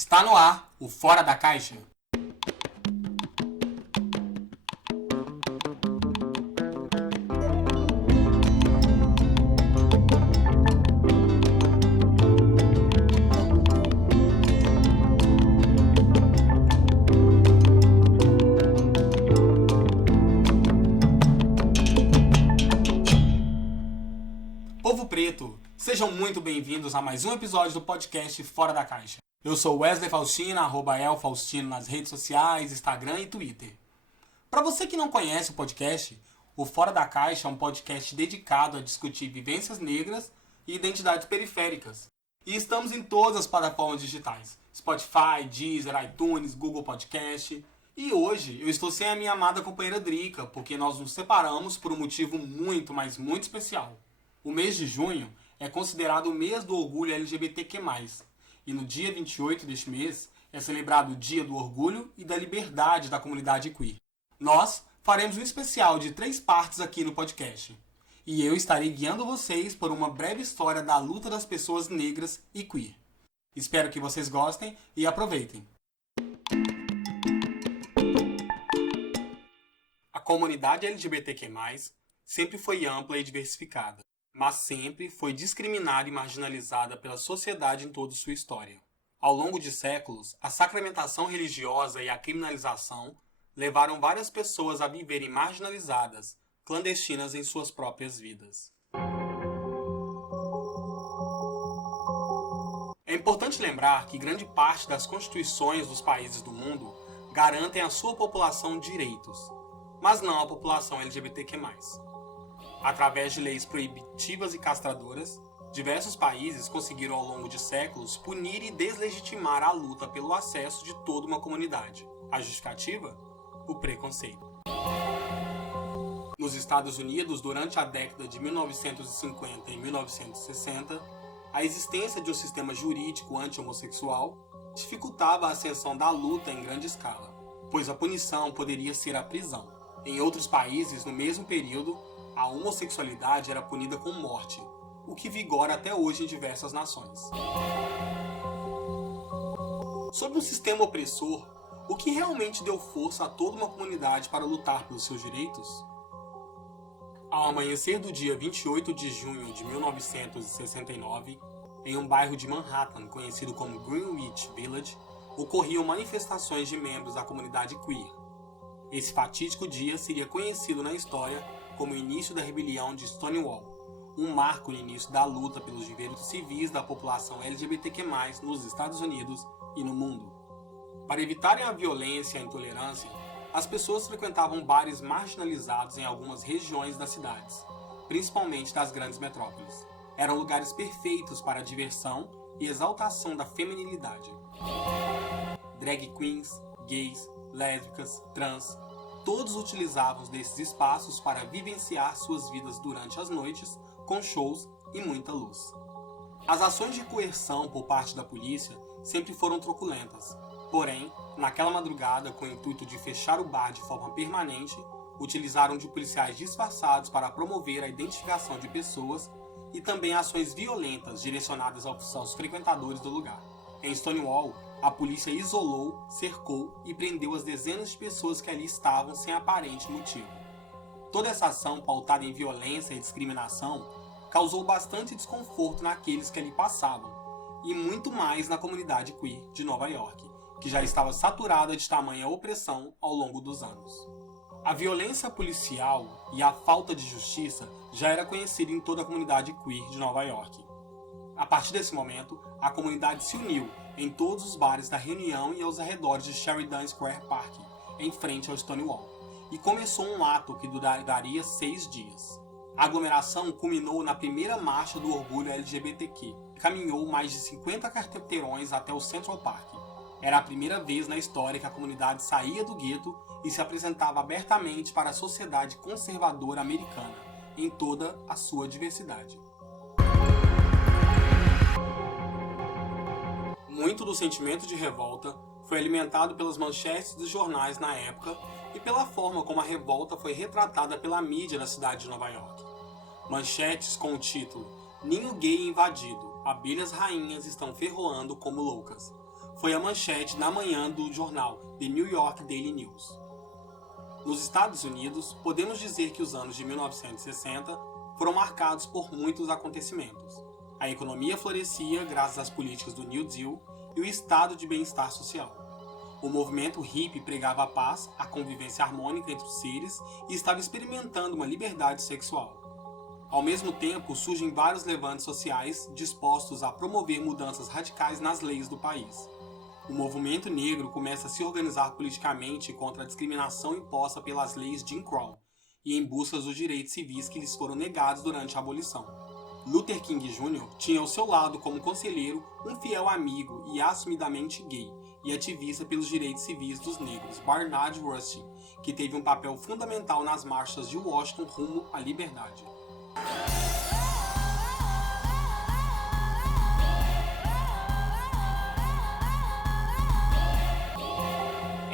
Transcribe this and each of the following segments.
Está no ar o Fora da Caixa. Povo preto, sejam muito bem-vindos a mais um episódio do podcast Fora da Caixa. Eu sou Wesley Faustino, @elfaustino nas redes sociais, Instagram e Twitter. Para você que não conhece o podcast, o Fora da Caixa é um podcast dedicado a discutir vivências negras e identidades periféricas. E estamos em todas as plataformas digitais: Spotify, Deezer, iTunes, Google Podcast. E hoje eu estou sem a minha amada companheira Drica, porque nós nos separamos por um motivo muito, mas muito especial. O mês de junho é considerado o mês do orgulho LGBTQ+, e no dia 28 deste mês é celebrado o Dia do Orgulho e da Liberdade da comunidade queer. Nós faremos um especial de 3 partes aqui no podcast, e eu estarei guiando vocês por uma breve história da luta das pessoas negras e queer. Espero que vocês gostem e aproveitem. A comunidade LGBTQ+, sempre foi ampla e diversificada, mas sempre foi discriminada e marginalizada pela sociedade em toda sua história. Ao longo de séculos, a sacramentação religiosa e a criminalização levaram várias pessoas a viverem marginalizadas, clandestinas em suas próprias vidas. É importante lembrar que grande parte das constituições dos países do mundo garantem à sua população direitos, mas não à população LGBTQ+. Através de leis proibitivas e castradoras, diversos países conseguiram ao longo de séculos punir e deslegitimar a luta pelo acesso de toda uma comunidade. A justificativa? O preconceito. Nos Estados Unidos, durante a década de 1950 e 1960, a existência de um sistema jurídico anti-homossexual dificultava a ascensão da luta em grande escala, pois a punição poderia ser a prisão. Em outros países, no mesmo período, a homossexualidade era punida com morte, o que vigora até hoje em diversas nações. Sobre um sistema opressor, o que realmente deu força a toda uma comunidade para lutar pelos seus direitos? Ao amanhecer do dia 28 de junho de 1969, em um bairro de Manhattan conhecido como Greenwich Village, ocorriam manifestações de membros da comunidade queer. Esse fatídico dia seria conhecido na história como o início da rebelião de Stonewall, um marco no início da luta pelos direitos civis da população LGBTQ+, nos Estados Unidos e no mundo. Para evitarem a violência e a intolerância, as pessoas frequentavam bares marginalizados em algumas regiões das cidades, principalmente das grandes metrópoles. Eram lugares perfeitos para a diversão e exaltação da feminilidade. Drag queens, gays, lésbicas, trans, todos utilizavam desses espaços para vivenciar suas vidas durante as noites, com shows e muita luz. As ações de coerção por parte da polícia sempre foram truculentas, porém, naquela madrugada, com o intuito de fechar o bar de forma permanente, utilizaram de policiais disfarçados para promover a identificação de pessoas e também ações violentas direcionadas aos frequentadores do lugar. Em Stonewall, a polícia isolou, cercou e prendeu as dezenas de pessoas que ali estavam sem aparente motivo. Toda essa ação, pautada em violência e discriminação, causou bastante desconforto naqueles que ali passavam, e muito mais na comunidade queer de Nova York, que já estava saturada de tamanha opressão ao longo dos anos. A violência policial e a falta de justiça já era conhecida em toda a comunidade queer de Nova York. A partir desse momento, a comunidade se uniu em todos os bares da reunião e aos arredores de Sheridan Square Park, em frente ao Stonewall, e começou um ato que duraria 6 dias. A aglomeração culminou na primeira marcha do orgulho LGBTQ, que caminhou mais de 50 quarteirões até o Central Park. Era a primeira vez na história que a comunidade saía do gueto e se apresentava abertamente para a sociedade conservadora americana, em toda a sua diversidade. Muito do sentimento de revolta foi alimentado pelas manchetes dos jornais na época e pela forma como a revolta foi retratada pela mídia da cidade de Nova York. Manchetes com o título "Ninho gay invadido, abelhas rainhas estão ferroando como loucas", foi a manchete na manhã do jornal The New York Daily News. Nos Estados Unidos, podemos dizer que os anos de 1960 foram marcados por muitos acontecimentos. A economia florescia graças às políticas do New Deal e o estado de bem-estar social. O movimento hippie pregava a paz, a convivência harmônica entre os seres e estava experimentando uma liberdade sexual. Ao mesmo tempo, surgem vários levantes sociais dispostos a promover mudanças radicais nas leis do país. O movimento negro começa a se organizar politicamente contra a discriminação imposta pelas leis Jim Crow e em busca dos direitos civis que lhes foram negados durante a abolição. Luther King Jr. tinha ao seu lado como conselheiro um fiel amigo e assumidamente gay e ativista pelos direitos civis dos negros, Barnard Rustin, que teve um papel fundamental nas marchas de Washington rumo à liberdade.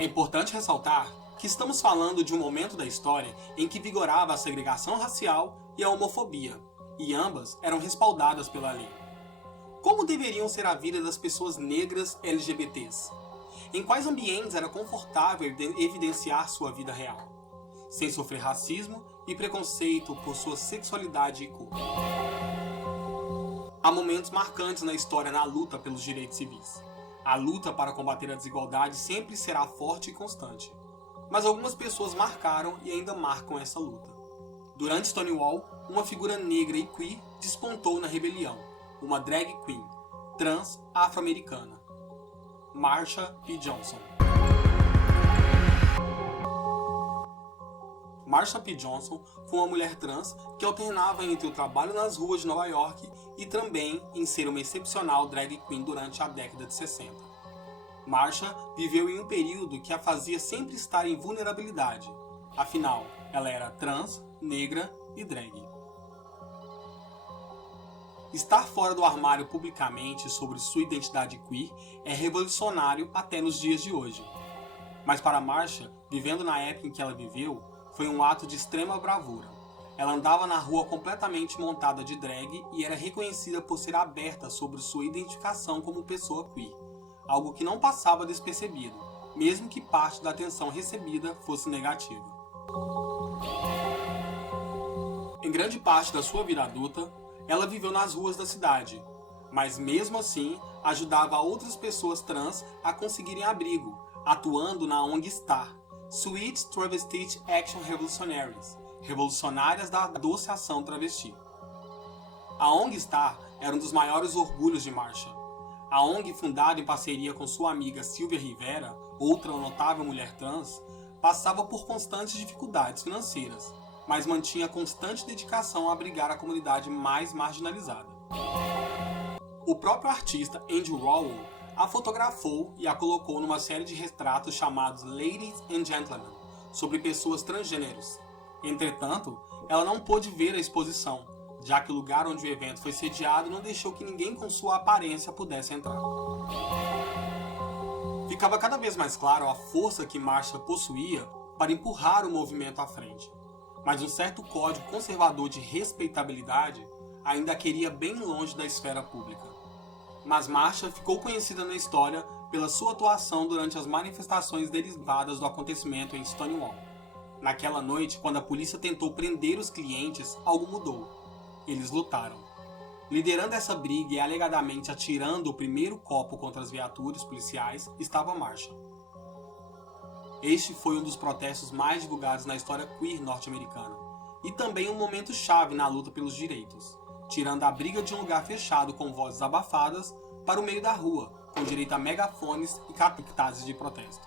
É importante ressaltar que estamos falando de um momento da história em que vigorava a segregação racial e a homofobia, e ambas eram respaldadas pela lei. Como deveriam ser a vida das pessoas negras LGBTs? Em quais ambientes era confortável evidenciar sua vida real, sem sofrer racismo e preconceito por sua sexualidade e cor? Há momentos marcantes na história na luta pelos direitos civis. A luta para combater a desigualdade sempre será forte e constante. Mas algumas pessoas marcaram e ainda marcam essa luta. Durante Stonewall, uma figura negra e queer despontou na rebelião, uma drag queen, trans afro-americana, Marsha P. Johnson. Marsha P. Johnson foi uma mulher trans que alternava entre o trabalho nas ruas de Nova York e também em ser uma excepcional drag queen durante a década de 60. Marsha viveu em um período que a fazia sempre estar em vulnerabilidade. Afinal, ela era trans, negra e drag. Estar fora do armário publicamente sobre sua identidade queer é revolucionário até nos dias de hoje. Mas para Marsha, vivendo na época em que ela viveu, foi um ato de extrema bravura. Ela andava na rua completamente montada de drag e era reconhecida por ser aberta sobre sua identificação como pessoa queer, algo que não passava despercebido, mesmo que parte da atenção recebida fosse negativa. Em grande parte da sua vida adulta, ela viveu nas ruas da cidade, mas mesmo assim ajudava outras pessoas trans a conseguirem abrigo, atuando na ONG STAR, Sweet Travesty Action Revolutionaries, revolucionárias da doce ação travesti. A ONG STAR era um dos maiores orgulhos de Marsha. A ONG, fundada em parceria com sua amiga Sylvia Rivera, outra notável mulher trans, passava por constantes dificuldades financeiras, mas mantinha constante dedicação a abrigar a comunidade mais marginalizada. O próprio artista Andy Warhol a fotografou e a colocou numa série de retratos chamados Ladies and Gentlemen, sobre pessoas transgêneros. Entretanto, ela não pôde ver a exposição, já que o lugar onde o evento foi sediado não deixou que ninguém com sua aparência pudesse entrar. Ficava cada vez mais claro a força que Marsha possuía para empurrar o movimento à frente, mas um certo código conservador de respeitabilidade ainda a queria bem longe da esfera pública. Mas Marsha ficou conhecida na história pela sua atuação durante as manifestações derivadas do acontecimento em Stonewall. Naquela noite, quando a polícia tentou prender os clientes, algo mudou. Eles lutaram. Liderando essa briga e alegadamente atirando o primeiro copo contra as viaturas policiais, estava Marsha. Este foi um dos protestos mais divulgados na história queer norte-americana, e também um momento chave na luta pelos direitos, tirando a briga de um lugar fechado com vozes abafadas para o meio da rua, com direito a megafones e cartazes de protesto.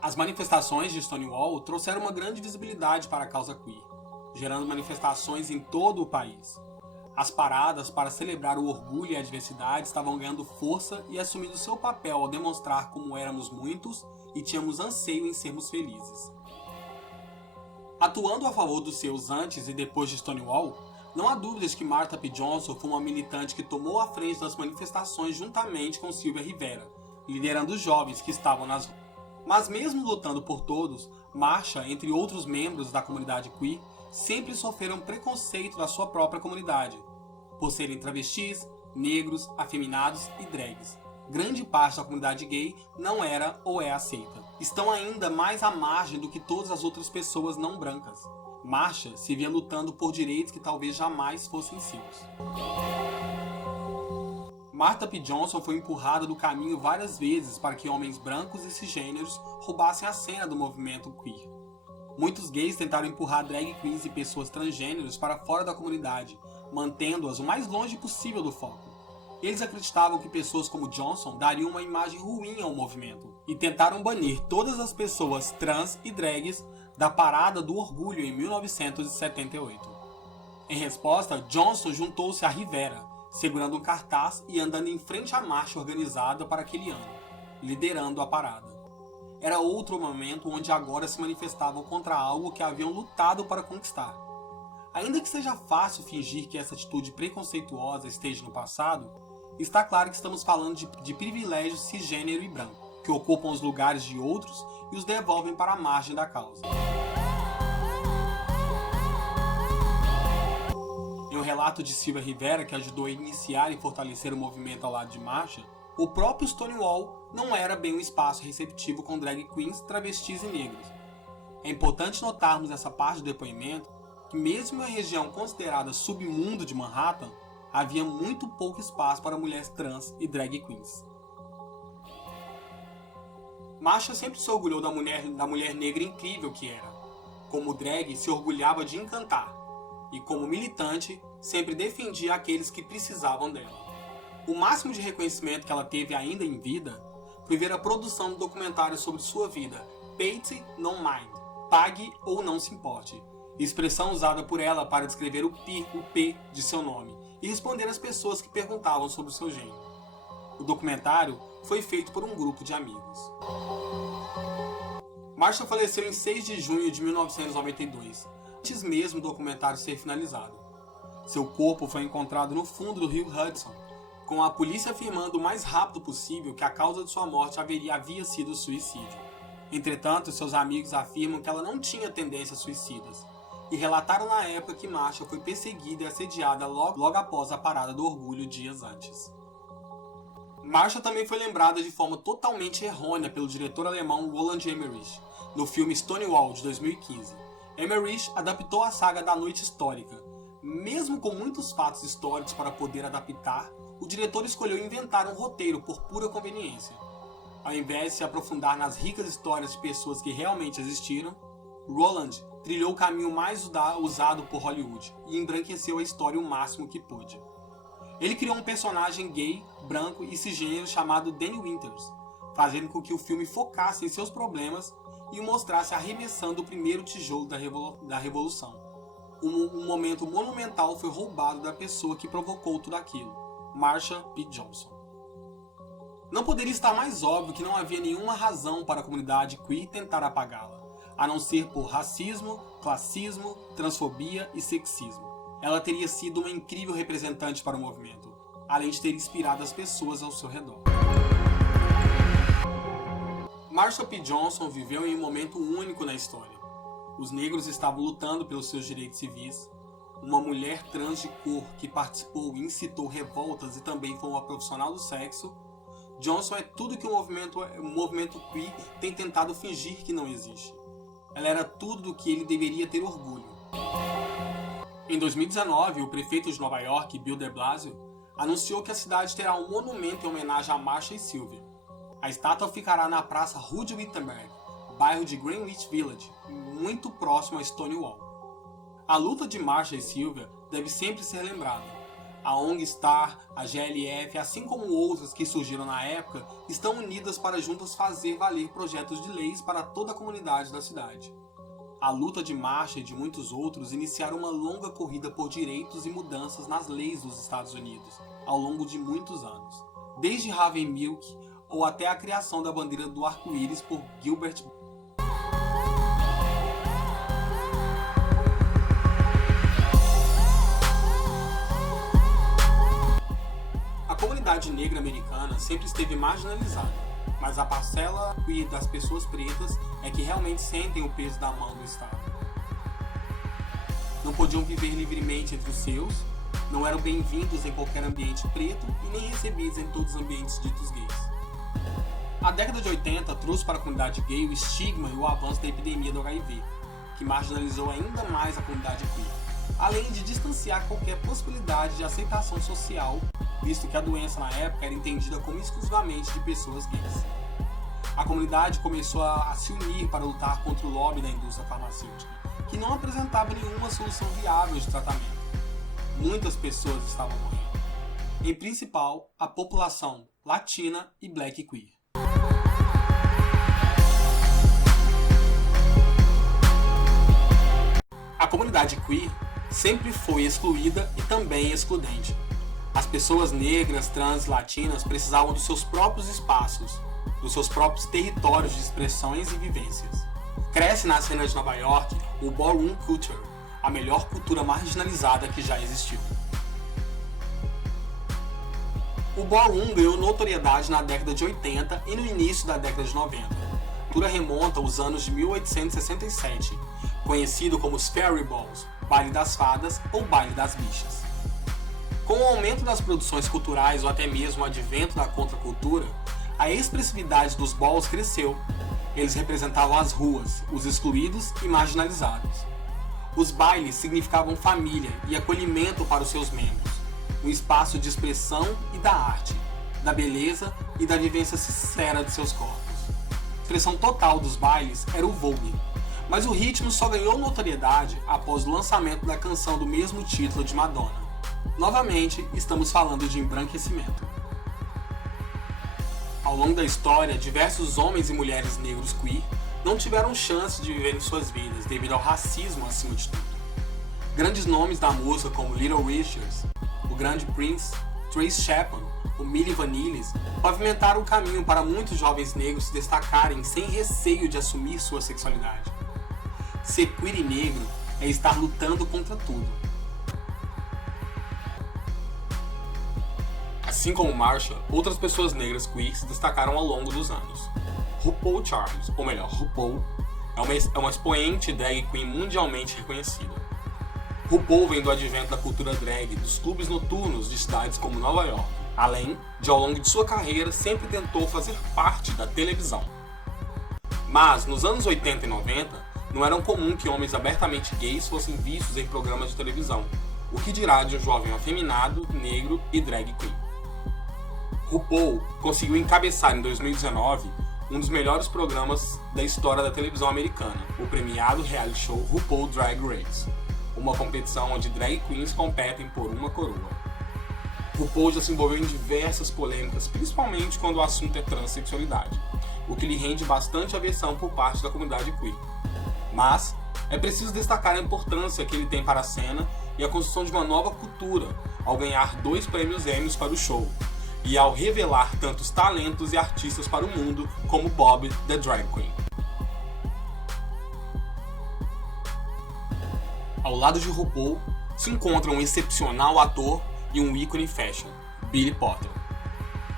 As manifestações de Stonewall trouxeram uma grande visibilidade para a causa queer, gerando manifestações em todo o país. As paradas para celebrar o orgulho e a diversidade estavam ganhando força e assumindo seu papel ao demonstrar como éramos muitos e tínhamos anseio em sermos felizes. Atuando a favor dos seus antes e depois de Stonewall, não há dúvidas que Marsha P. Johnson foi uma militante que tomou a frente das manifestações juntamente com Sylvia Rivera, liderando os jovens que estavam nas ruas. Mas mesmo lutando por todos, Marsha, entre outros membros da comunidade queer, sempre sofreram preconceito da sua própria comunidade, por serem travestis, negros, afeminados e drags. grande parte da comunidade gay não era ou é aceita. Estão ainda mais à margem do que todas as outras pessoas não brancas. Marsha se via lutando por direitos que talvez jamais fossem seus. Marsha P. Johnson foi empurrada do caminho várias vezes para que homens brancos e cisgêneros roubassem a cena do movimento queer. Muitos gays tentaram empurrar drag queens e pessoas transgêneros para fora da comunidade, mantendo-as o mais longe possível do foco. Eles acreditavam que pessoas como Johnson dariam uma imagem ruim ao movimento e tentaram banir todas as pessoas trans e drags da Parada do Orgulho em 1978. Em resposta, Johnson juntou-se a Rivera, segurando um cartaz e andando em frente à marcha organizada para aquele ano, liderando a parada. Era outro momento onde agora se manifestavam contra algo que haviam lutado para conquistar. Ainda que seja fácil fingir que essa atitude preconceituosa esteja no passado, está claro que estamos falando de privilégios cisgênero e branco, que ocupam os lugares de outros e os devolvem para a margem da causa. Em um relato de Silvia Rivera, que ajudou a iniciar e fortalecer o movimento ao lado de Marsha, o próprio Stonewall não era bem um espaço receptivo com drag queens, travestis e negros. É importante notarmos nessa parte do depoimento que mesmo em uma região considerada submundo de Manhattan, havia muito pouco espaço para mulheres trans e drag queens. Marsha sempre se orgulhou da mulher negra incrível que era. Como drag, se orgulhava de encantar. E como militante, sempre defendia aqueles que precisavam dela. O máximo de reconhecimento que ela teve ainda em vida foi ver a produção do documentário sobre sua vida, Pay It No Mind, Pague ou Não Se Importe, expressão usada por ela para descrever o P de seu nome e responder às pessoas que perguntavam sobre o seu gênero. O documentário foi feito por um grupo de amigos. Marsha faleceu em 6 de junho de 1992, antes mesmo do documentário ser finalizado. Seu corpo foi encontrado no fundo do rio Hudson, com a polícia afirmando o mais rápido possível que a causa de sua morte havia sido suicídio. Entretanto, seus amigos afirmam que ela não tinha tendências suicidas, e relataram na época que Marsha foi perseguida e assediada logo após a Parada do Orgulho dias antes. Marsha também foi lembrada de forma totalmente errônea pelo diretor alemão Roland Emmerich, no filme Stonewall, de 2015. Emmerich adaptou a saga da Noite Histórica. Mesmo com muitos fatos históricos para poder adaptar, o diretor escolheu inventar um roteiro por pura conveniência. Ao invés de se aprofundar nas ricas histórias de pessoas que realmente existiram, Roland trilhou o caminho mais usado por Hollywood e embranqueceu a história o máximo que pôde. Ele criou um personagem gay, branco e cisgênero chamado Danny Winters, fazendo com que o filme focasse em seus problemas e o mostrasse arremessando o primeiro tijolo da Revolução. Um momento monumental foi roubado da pessoa que provocou tudo aquilo, Marsha P. Johnson. Não poderia estar mais óbvio que não havia nenhuma razão para a comunidade queer tentar apagá-la, a não ser por racismo, classismo, transfobia e sexismo. Ela teria sido uma incrível representante para o movimento, além de ter inspirado as pessoas ao seu redor. Marsha P. Johnson viveu em um momento único na história. Os negros estavam lutando pelos seus direitos civis. Uma mulher trans de cor que participou e incitou revoltas e também foi uma profissional do sexo. Johnson é tudo que o movimento queer tem tentado fingir que não existe. Ela era tudo do que ele deveria ter orgulho. Em 2019, o prefeito de Nova York, Bill de Blasio, anunciou que a cidade terá um monumento em homenagem a Marsha e Sylvia. A estátua ficará na Praça Rudy Wittenberg, bairro de Greenwich Village, muito próximo a Stonewall. A luta de Marsha e Sylvia deve sempre ser lembrada. A ONG Star, a GLF, assim como outras que surgiram na época, estão unidas para juntas fazer valer projetos de leis para toda a comunidade da cidade. A luta de Marsha e de muitos outros iniciaram uma longa corrida por direitos e mudanças nas leis dos Estados Unidos, ao longo de muitos anos. Desde Harvey Milk ou até a criação da bandeira do arco-íris por Gilbert. A comunidade negra americana sempre esteve marginalizada, mas a parcela queer das pessoas pretas é que realmente sentem o peso da mão do Estado. Não podiam viver livremente entre os seus, não eram bem-vindos em qualquer ambiente preto e nem recebidos em todos os ambientes ditos gays. A década de 80 trouxe para a comunidade gay o estigma e o avanço da epidemia do HIV, que marginalizou ainda mais a comunidade queer, além de distanciar qualquer possibilidade de aceitação social, visto que a doença na época era entendida como exclusivamente de pessoas gays. A comunidade começou a se unir para lutar contra o lobby da indústria farmacêutica, que não apresentava nenhuma solução viável de tratamento. Muitas pessoas estavam morrendo, em principal a população latina e black queer. A comunidade queer sempre foi excluída e também excludente. As pessoas negras, trans e latinas precisavam dos seus próprios espaços, dos seus próprios territórios de expressões e vivências. Cresce na cena de Nova York o ballroom culture, a melhor cultura marginalizada que já existiu. O ballroom ganhou notoriedade na década de 80 e no início da década de 90. A cultura remonta aos anos de 1867, conhecido como os Fairy Balls, baile das fadas ou baile das bichas. Com o aumento das produções culturais ou até mesmo o advento da contracultura, a expressividade dos balls cresceu. Eles representavam as ruas, os excluídos e marginalizados. Os bailes significavam família e acolhimento para os seus membros, um espaço de expressão e da arte, da beleza e da vivência sincera de seus corpos. A expressão total dos bailes era o Vogue, mas o ritmo só ganhou notoriedade após o lançamento da canção do mesmo título de Madonna. Novamente, estamos falando de embranquecimento. Ao longo da história, diversos homens e mulheres negros queer não tiveram chance de viver em suas vidas devido ao racismo acima de tudo. Grandes nomes da música como Little Richards, o grande Prince, Trace Chapman, o Milli Vanilli pavimentaram o caminho para muitos jovens negros se destacarem sem receio de assumir sua sexualidade. Ser queer e negro é estar lutando contra tudo. Assim como Marshall, outras pessoas negras queer se destacaram ao longo dos anos. RuPaul Charles, ou melhor, RuPaul, é uma expoente drag queen mundialmente reconhecida. RuPaul vem do advento da cultura drag dos clubes noturnos de cidades como Nova York, além de, ao longo de sua carreira, sempre tentou fazer parte da televisão. Mas, nos anos 80 e 90, não era comum que homens abertamente gays fossem vistos em programas de televisão, o que dirá de um jovem afeminado, negro e drag queen. RuPaul conseguiu encabeçar em 2019 um dos melhores programas da história da televisão americana, o premiado reality show RuPaul Drag Race, uma competição onde drag queens competem por uma coroa. RuPaul já se envolveu em diversas polêmicas, principalmente quando o assunto é transexualidade, o que lhe rende bastante aversão por parte da comunidade queer. Mas é preciso destacar a importância que ele tem para a cena e a construção de uma nova cultura, ao ganhar 2 prêmios Emmys para o show, e ao revelar tantos talentos e artistas para o mundo como Bob the Drag Queen. Ao lado de RuPaul se encontra um excepcional ator e um ícone fashion, Billy Potter.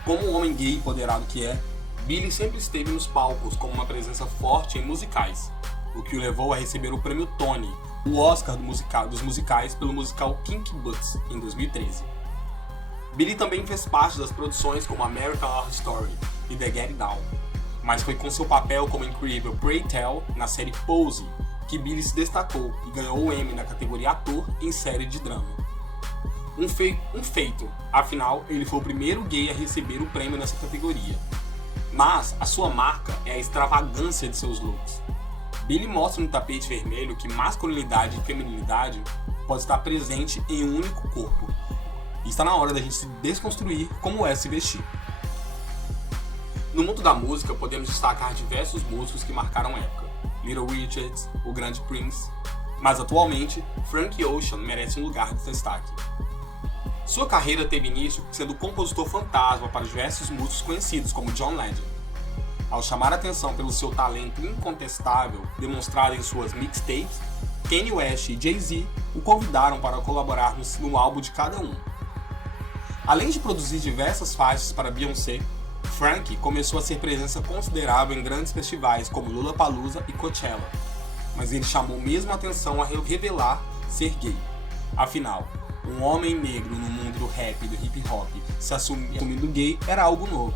Como um homem gay empoderado que é, Billy sempre esteve nos palcos como uma presença forte em musicais, o que o levou a receber o prêmio Tony, o Oscar dos musicais pelo musical Kinky Boots, em 2013. Billy também fez parte das produções como American Horror Story e The Get Down, mas foi com seu papel como incrível Pray Tell na série Pose que Billy se destacou e ganhou o Emmy na categoria Ator em série de drama. Um feito, afinal ele foi o primeiro gay a receber o prêmio nessa categoria. Mas a sua marca é a extravagância de seus looks. Billy mostra no tapete vermelho que masculinidade e feminilidade pode estar presente em um único corpo. E está na hora da gente se desconstruir como é se vestir. No mundo da música, podemos destacar diversos músicos que marcaram época. Little Richards, o grande Prince, mas atualmente, Frank Ocean merece um lugar de destaque. Sua carreira teve início sendo compositor fantasma para diversos músicos conhecidos, como John Legend. Ao chamar a atenção pelo seu talento incontestável, demonstrado em suas mixtapes, Kanye West e Jay-Z o convidaram para colaborar no álbum de cada um. Além de produzir diversas faixas para Beyoncé, Frank começou a ser presença considerável em grandes festivais como Lollapalooza e Coachella, mas ele chamou mesmo a atenção a revelar ser gay. Afinal, um homem negro no mundo do rap e do hip hop se assumindo gay era algo novo,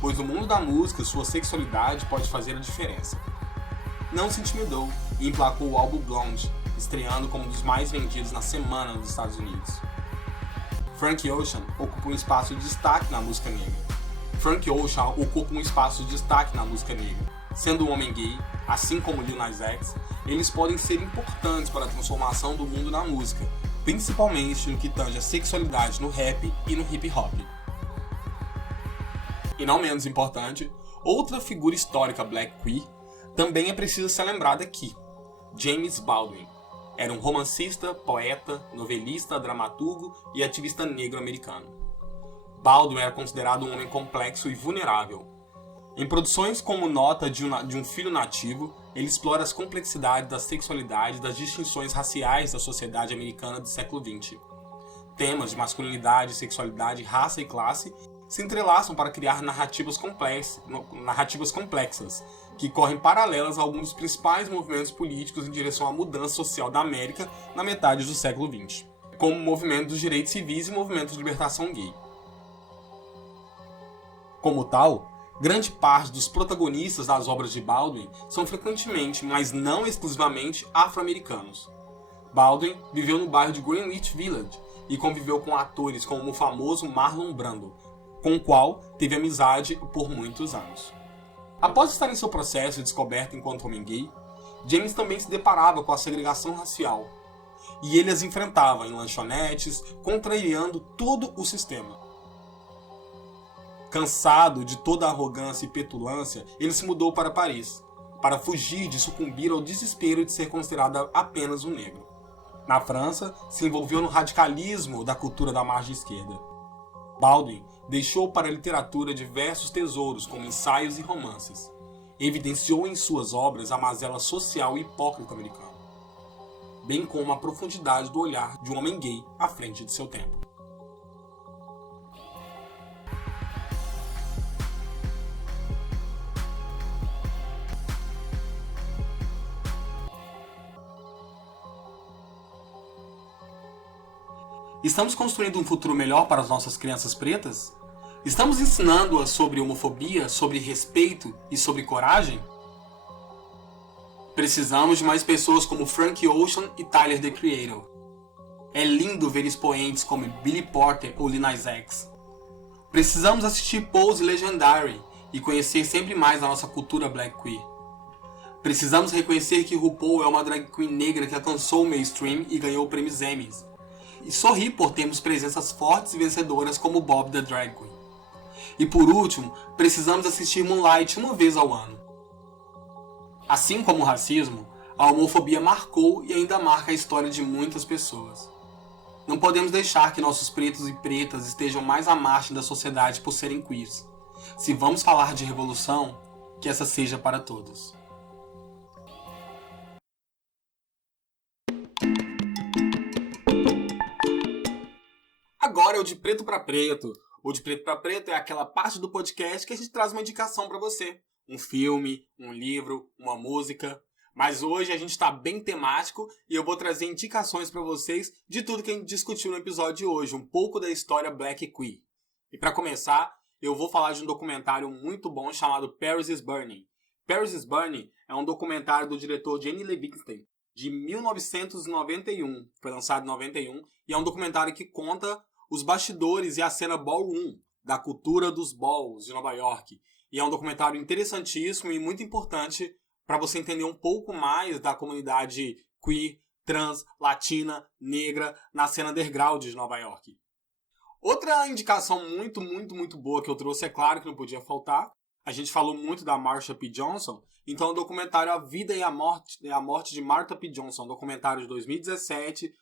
pois no mundo da música sua sexualidade pode fazer a diferença. Não se intimidou e emplacou o álbum Blonde, estreando como um dos mais vendidos na semana nos Estados Unidos. Frank Ocean ocupa um espaço de destaque na música negra. Sendo um homem gay, assim como Lil Nas X, eles podem ser importantes para a transformação do mundo na música, principalmente no que tange a sexualidade no rap e no hip hop. E não menos importante, outra figura histórica black queer também é preciso ser lembrada aqui: James Baldwin. Era um romancista, poeta, novelista, dramaturgo e ativista negro americano. Baldwin era considerado um homem complexo e vulnerável. Em produções como Nota de um Filho Nativo, ele explora as complexidades da sexualidade e das distinções raciais da sociedade americana do século XX. Temas de masculinidade, sexualidade, raça e classe se entrelaçam para criar narrativas complexas, que correm paralelas a alguns dos principais movimentos políticos em direção à mudança social da América na metade do século XX, como o movimento dos direitos civis e o movimento de libertação gay. Como tal, grande parte dos protagonistas das obras de Baldwin são frequentemente, mas não exclusivamente, afro-americanos. Baldwin viveu no bairro de Greenwich Village e conviveu com atores como o famoso Marlon Brando, com o qual teve amizade por muitos anos. Após estar em seu processo de descoberta enquanto homem gay, James também se deparava com a segregação racial, e ele as enfrentava em lanchonetes, contrariando todo o sistema. Cansado de toda a arrogância e petulância, ele se mudou para Paris, para fugir de sucumbir ao desespero de ser considerado apenas um negro. Na França, se envolveu no radicalismo da cultura da margem esquerda. Baldwin deixou para a literatura diversos tesouros, como ensaios e romances. Evidenciou em suas obras a mazela social e hipócrita americana, bem como a profundidade do olhar de um homem gay à frente de seu tempo. Estamos construindo um futuro melhor para as nossas crianças pretas? Estamos ensinando-as sobre homofobia, sobre respeito e sobre coragem? Precisamos de mais pessoas como Frank Ocean e Tyler, the Creator. É lindo ver expoentes como Billy Porter ou Lil Nas X. Precisamos assistir Pose Legendary e conhecer sempre mais a nossa cultura black queer. Precisamos reconhecer que RuPaul é uma drag queen negra que alcançou o mainstream e ganhou prêmios Emmys. E sorrir por termos presenças fortes e vencedoras como Bob the Drag Queen. E por último, precisamos assistir Moonlight uma vez ao ano. Assim como o racismo, a homofobia marcou e ainda marca a história de muitas pessoas. Não podemos deixar que nossos pretos e pretas estejam mais à margem da sociedade por serem queers. Se vamos falar de revolução, que essa seja para todos. Agora é o de preto para preto. O de preto para preto é aquela parte do podcast que a gente traz uma indicação para você. Um filme, um livro, uma música. Mas hoje a gente está bem temático e eu vou trazer indicações para vocês de tudo que a gente discutiu no episódio de hoje. Um pouco da história black queer. E para começar, eu vou falar de um documentário muito bom chamado Paris is Burning. Paris is Burning é um documentário do diretor Jenny Livingston, de 1991. Foi lançado em 91 e é um documentário que conta os bastidores e a cena ballroom da cultura dos balls de Nova York. E é um documentário interessantíssimo e muito importante para você entender um pouco mais da comunidade queer, trans, latina, negra na cena underground de Nova York. Outra indicação muito boa que eu trouxe, é claro que não podia faltar. A gente falou muito da Marsha P. Johnson, então o documentário A Vida e a Morte de Martha P. Johnson, um documentário de 2017,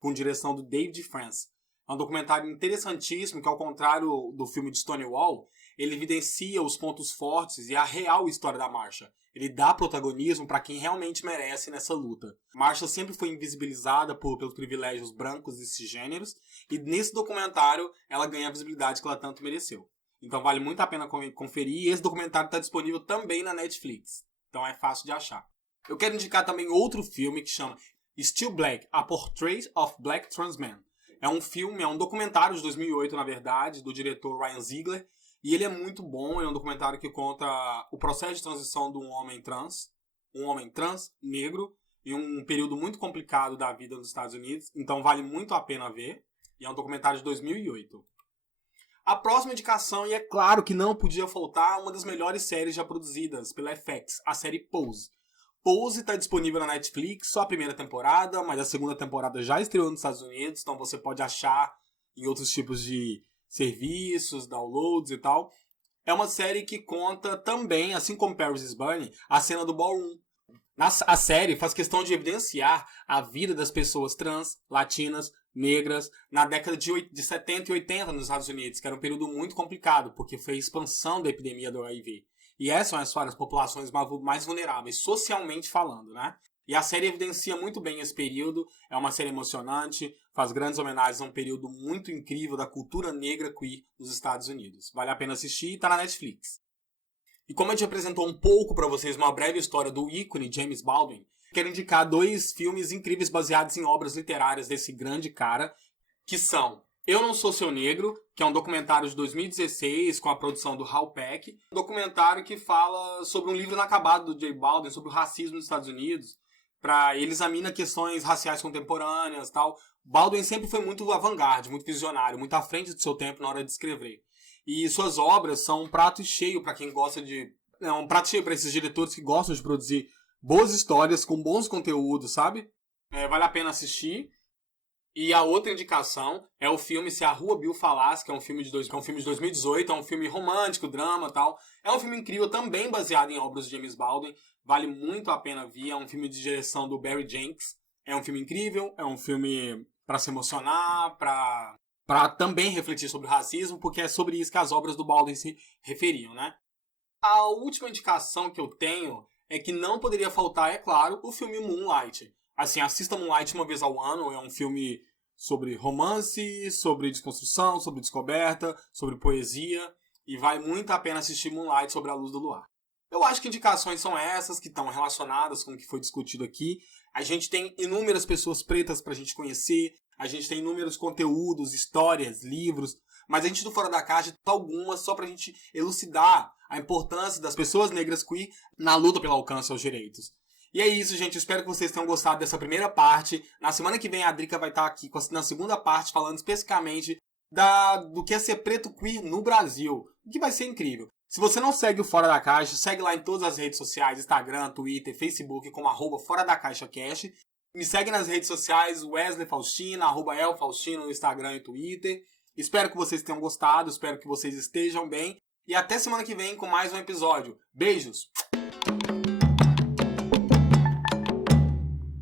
com direção do David France. É um documentário interessantíssimo que, ao contrário do filme de Stonewall, ele evidencia os pontos fortes e a real história da Marsha. Ele dá protagonismo para quem realmente merece nessa luta. Marsha sempre foi invisibilizada pelos privilégios brancos e cisgêneros, e nesse documentário ela ganha a visibilidade que ela tanto mereceu. Então vale muito a pena conferir, e esse documentário está disponível também na Netflix. Então é fácil de achar. Eu quero indicar também outro filme que chama Still Black, A Portrait of Black Trans Men. É um filme, é um documentário de 2008, na verdade, do diretor Ryan Ziegler. E ele é muito bom, é um documentário que conta o processo de transição de um homem trans, negro, em um período muito complicado da vida nos Estados Unidos. Então vale muito a pena ver. E é um documentário de 2008. A próxima indicação, e é claro que não podia faltar, uma das melhores séries já produzidas pela FX, a série Pose. Pose está disponível na Netflix, só a primeira temporada, mas a segunda temporada já estreou nos Estados Unidos, então você pode achar em outros tipos de serviços, downloads e tal. É uma série que conta também, assim como Paris is Burning, a cena do ballroom. A série faz questão de evidenciar a vida das pessoas trans, latinas, negras, na década de 70 e 80 nos Estados Unidos, que era um período muito complicado, porque foi a expansão da epidemia do HIV. E essas são as populações mais vulneráveis, socialmente falando, né? E a série evidencia muito bem esse período, é uma série emocionante, faz grandes homenagens a um período muito incrível da cultura negra queer nos Estados Unidos. Vale a pena assistir e tá na Netflix. E como a gente apresentou um pouco para vocês uma breve história do ícone James Baldwin, quero indicar 2 filmes incríveis baseados em obras literárias desse grande cara, que são Eu Não Sou Seu Negro, que é um documentário de 2016 com a produção do Hal Peck, um documentário que fala sobre um livro inacabado do J. Baldwin sobre o racismo nos Estados Unidos. Ele examina questões raciais contemporâneas e tal. Baldwin sempre foi muito avant-garde, muito visionário, muito à frente do seu tempo na hora de escrever. E suas obras são um prato cheio para quem gosta de... É um prato cheio para esses diretores que gostam de produzir boas histórias com bons conteúdos, sabe? Vale a pena assistir. E a outra indicação é o filme Se a Rua Bill Falasse, que é um filme de 2018, é um filme romântico, drama e tal. É um filme incrível, também baseado em obras de James Baldwin. Vale muito a pena ver, é um filme de direção do Barry Jenkins. É um filme incrível, é um filme para se emocionar, para também refletir sobre o racismo, porque é sobre isso que as obras do Baldwin se referiam, né? A última indicação que eu tenho é que não poderia faltar, é claro, o filme Moonlight. Assim, assista Moonlight uma vez ao ano, é um filme sobre romance, sobre desconstrução, sobre descoberta, sobre poesia, e vale muito a pena assistir Moonlight sobre a luz do luar. Eu acho que indicações são essas, que estão relacionadas com o que foi discutido aqui. A gente tem inúmeras pessoas pretas pra gente conhecer, a gente tem inúmeros conteúdos, histórias, livros, mas a gente do Fora da Caixa tem algumas só pra gente elucidar a importância das pessoas negras queer na luta pelo alcance aos direitos. E é isso, gente. Eu espero que vocês tenham gostado dessa primeira parte. Na semana que vem a Drica vai estar aqui na segunda parte, falando especificamente do que é ser preto queer no Brasil, o que vai ser incrível. Se você não segue o Fora da Caixa, segue lá em todas as redes sociais, Instagram, Twitter, Facebook, como @Fora da Caixa Cast. Me segue nas redes sociais, Wesley Faustina, @ElFaustino no Instagram e Twitter. Espero que vocês tenham gostado, espero que vocês estejam bem. E até semana que vem com mais um episódio. Beijos!